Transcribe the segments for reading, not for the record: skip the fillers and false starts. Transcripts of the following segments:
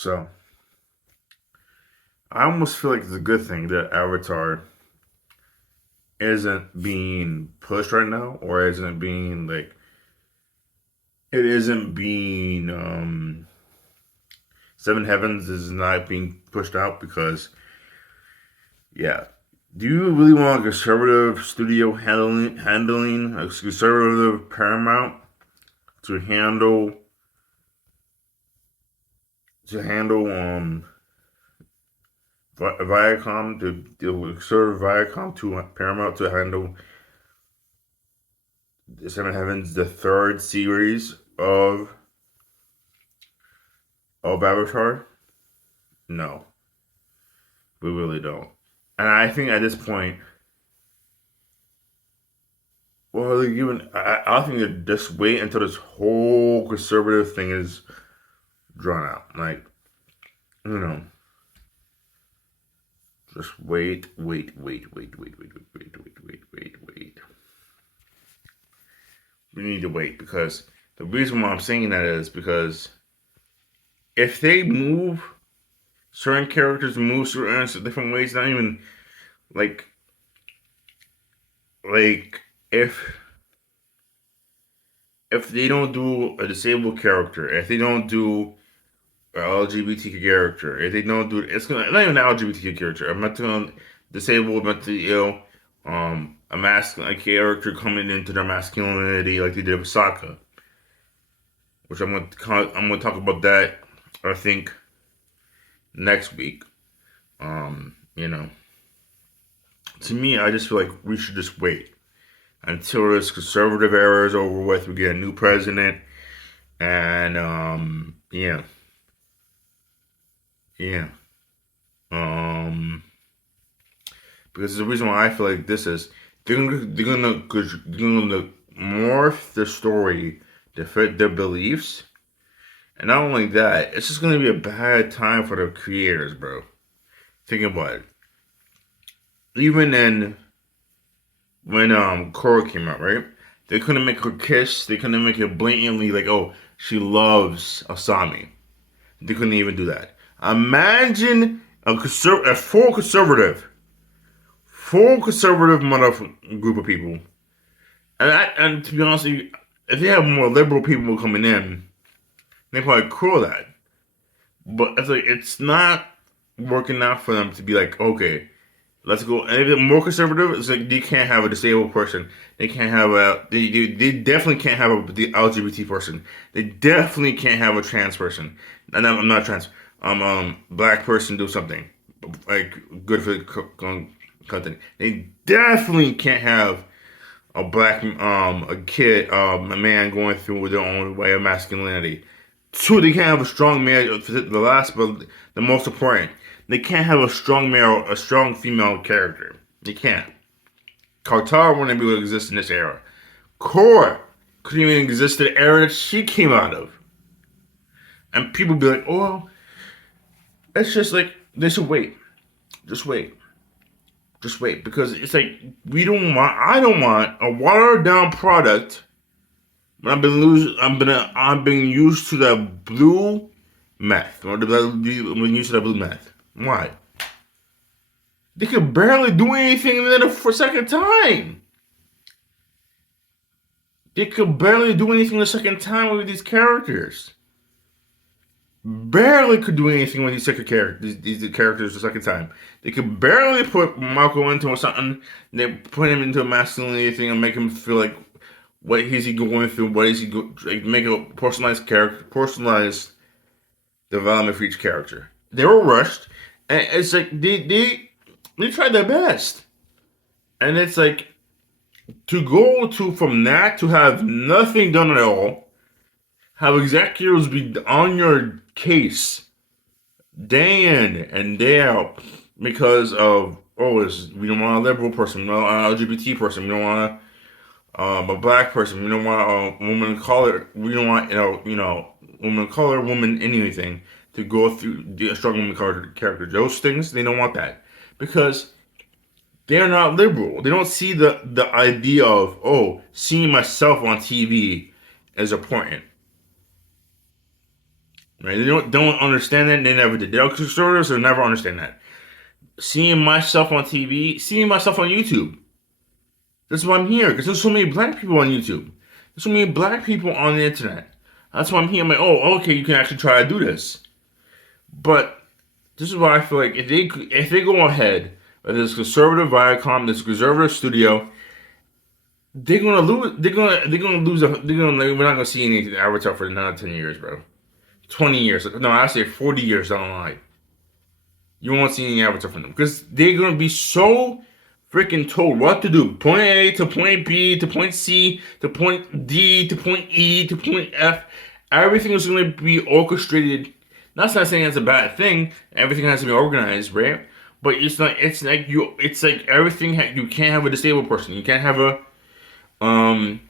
So I almost feel like it's a good thing that Avatar isn't being pushed right now, or isn't being like it isn't being Seven Heavens is not being pushed out because yeah. Do you really want a conservative studio handling a conservative Paramount to handle Viacom to serve Viacom to Paramount to handle Seven Heavens, the third series of Avatar? No, we really don't. And I think at this point, well, they're giving. I think that just wait until this whole conservative thing is drawn out. Like, you know, just wait. We need to wait because the reason why I'm saying that is because if they move certain characters, move certain different ways, not even like like if if they don't do a disabled character, if they don't do an LGBTQ character, if they don't do it's gonna not even an LGBTQ character, a mental disabled, mentally ill, a masculine character coming into their masculinity like they did with Sokka, which I'm gonna talk about that I think next week. You know, to me, I just feel like we should just wait until this conservative era is over with. We get a new president, and yeah, um, because the reason why I feel like this is they're gonna morph the story to fit their beliefs, and not only that, it's just gonna be a bad time for the creators, bro. Think about it. Even in when Korra came out, right? They couldn't make her kiss. They couldn't make it blatantly like, oh, she loves Asami. They couldn't even do that. Imagine a full conservative mother group of people, and to be honest, with you, if they have more liberal people coming in, they probably call that. But it's like it's not working out for them to be like, okay, let's go. And if they're more conservative, it's like they can't have a disabled person. They can't have they definitely can't have the LGBT person. They definitely can't have a trans person. And I'm not trans. Black person do something like good for the content. They definitely can't have a black a kid a man going through their own way of masculinity. Two, they can't have a strong male. The last, but the most important, they can't have a strong male, a strong female character. They can't. Qatar wouldn't be able to exist in this era. Korra couldn't even exist in the era that she came out of. And people be like, oh, well, it's just like they should wait. Just wait. Just wait. Because it's like I don't want a watered down product. I've been used to the blue meth. I've been used to the blue meth. Why? They could barely do anything in it for a second time. They could barely do anything the second time with these characters. Barely could do anything with these second characters. These characters the second time. They could barely put Marco into something. They put him into a masculinity thing and make him feel like what is he going through? What is he like? Make a personalized character, personalized development for each character. They were rushed, and it's like they tried their best, and it's like to go to from that to have nothing done at all, have executives be on your case day in and day out because of we don't want a liberal person, we don't want an LGBT person, we don't want a black person, we don't want a woman of color, we don't want woman of color, woman anything to go through a strong woman character. Those things they don't want that because they're not liberal. They don't see the idea of seeing myself on TV as important. Right? They don't understand it. They never did. They're conservatives will never understand that. Seeing myself on TV, seeing myself on YouTube. That's why I'm here, because there's so many black people on YouTube. There's so many black people on the internet. That's why I'm here. I'm like, oh, okay, you can actually try to do this. But this is why I feel like if they go ahead with this conservative Viacom, this conservative studio, they're gonna lose. They're gonna lose. We're not gonna see anything Avatar for another 10 years, bro. 20 years. No, I say 40 years down the line. You won't see any Avatar from them because they're gonna be so freaking told what to do. Point A to point B to point C to point D to point E to point F. Everything is gonna be orchestrated. That's not saying it's a bad thing. Everything has to be organized, right? But it's not. It's like you. It's like everything. You can't have a disabled person. You can't have a um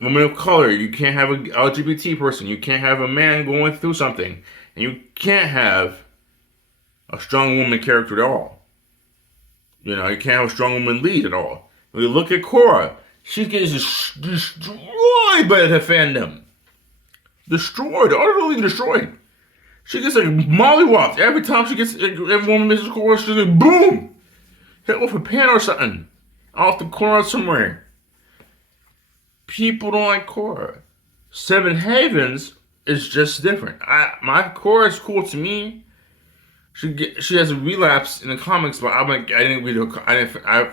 woman of color. You can't have a LGBT person. You can't have a man going through something, and you can't have a strong woman character at all. You know, you can't have a strong woman lead at all. When you look at Korra, she gets destroyed by the fandom. Destroyed, utterly destroyed. She gets like mollywopped every time she gets. Every woman misses Korra, she's like boom, hit with a pan or something off the corner somewhere. People don't like Korra. Seven Havens is just different. My Korra is cool to me. She has a relapse in the comics, but I'm like I didn't read her.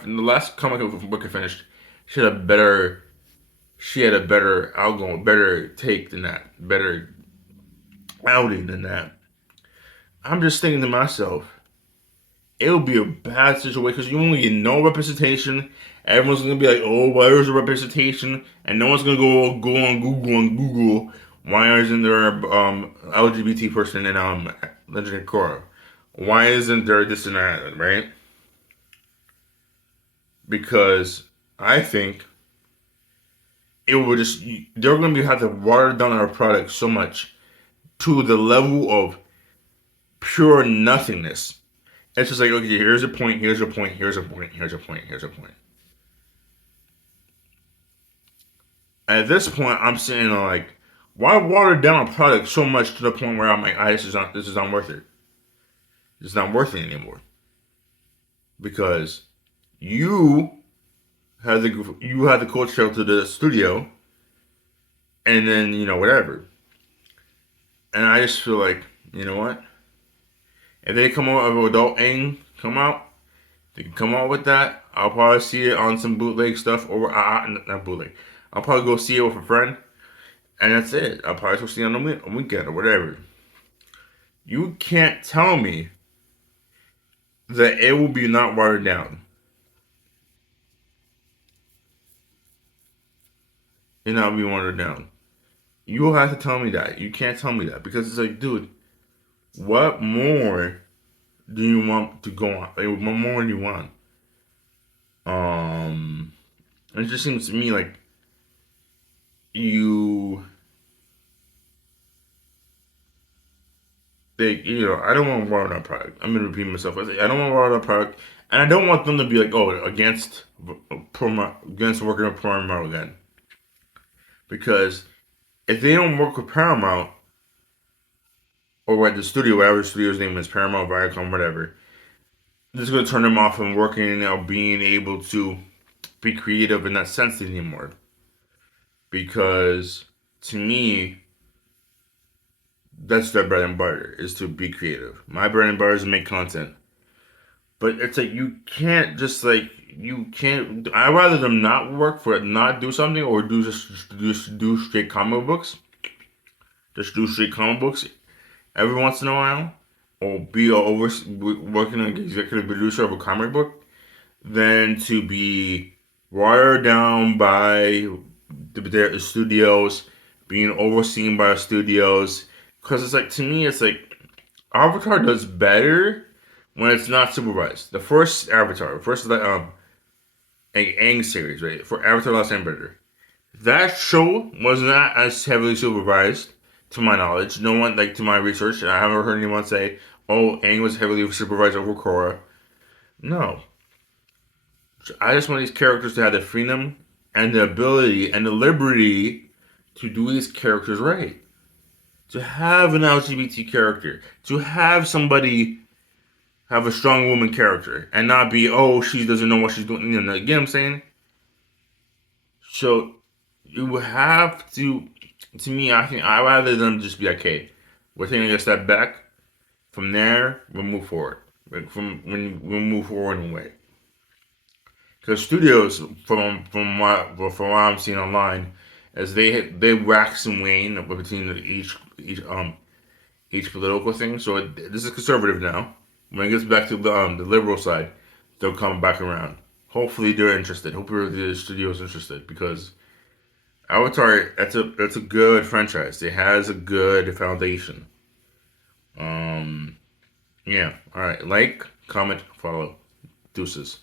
In the last comic book I finished, she had a better outgoing, better take than that, better outing than that. I'm just thinking to myself, it'll be a bad situation because you only get no representation. Everyone's gonna be like, oh, why there's a representation, and no one's gonna go on Google why isn't there LGBT person in Legend of Korra? Why isn't there this and that, right? Because I think it will just they're going to have to water down our product so much to the level of pure nothingness. It's just like, okay, here's a point, here's a point, here's a point, here's a point, here's a point. At this point, I'm saying like, why water down a product so much to the point where I'm like, this is not worth it. It's not worth it anymore because you had the culture to the studio, and then whatever. And I just feel like what if they come out with Adult Aang they can come out with that. I'll probably see it on some bootleg stuff or not bootleg. I'll probably go see it with a friend, and that's it. I'll probably go see it on a weekend or whatever. You can't tell me that it will be not watered down. It not be watered down. You will have to tell me that. You can't tell me that because it's like, dude, what more do you want to go on? Like, what more do you want? It just seems to me like you. I don't want to water that product. I'm gonna repeat myself. I don't want to water that product, and I don't want them to be like, oh, against working with Paramount again. Because if they don't work with Paramount, or at the studio, whatever the studio's name is, Paramount, Viacom, whatever, this is gonna turn them off from working or being able to be creative in that sense anymore. Because to me, that's their bread and butter, is to be creative. My bread and butter is to make content. But it's like you can't just like you can't. I'd rather them not do something or just do straight comic books. Just do straight comic books every once in a while, or be working on executive producer of a comic book, than to be watered down by the studios, being overseen by studios. Because it's like, to me, it's like Avatar does better when it's not supervised. The first Avatar, Aang series, right? For Avatar Last Airbender. That show was not as heavily supervised, to my knowledge. No one, like, to my research, and I haven't heard anyone say, oh, Aang was heavily supervised over Korra. No. I just want these characters to have the freedom and the ability and the liberty to do these characters right. to have an LGBT character, to have somebody have a strong woman character, and not be, oh, she doesn't know what she's doing. You know, you get what I'm saying? So you would have to me, I think I rather them just be like, okay, we're taking a step back. From there, we'll move forward. Like from when we'll move forward in a way. Because studios, from what I'm seeing online, as they wax and wane between each political thing. So this is conservative now. When it gets back to the liberal side, they'll come back around. Hopefully they're interested. Hopefully the studio's interested because Avatar that's a good franchise. It has a good foundation. Um, yeah. All right. Like, comment, follow. Deuces.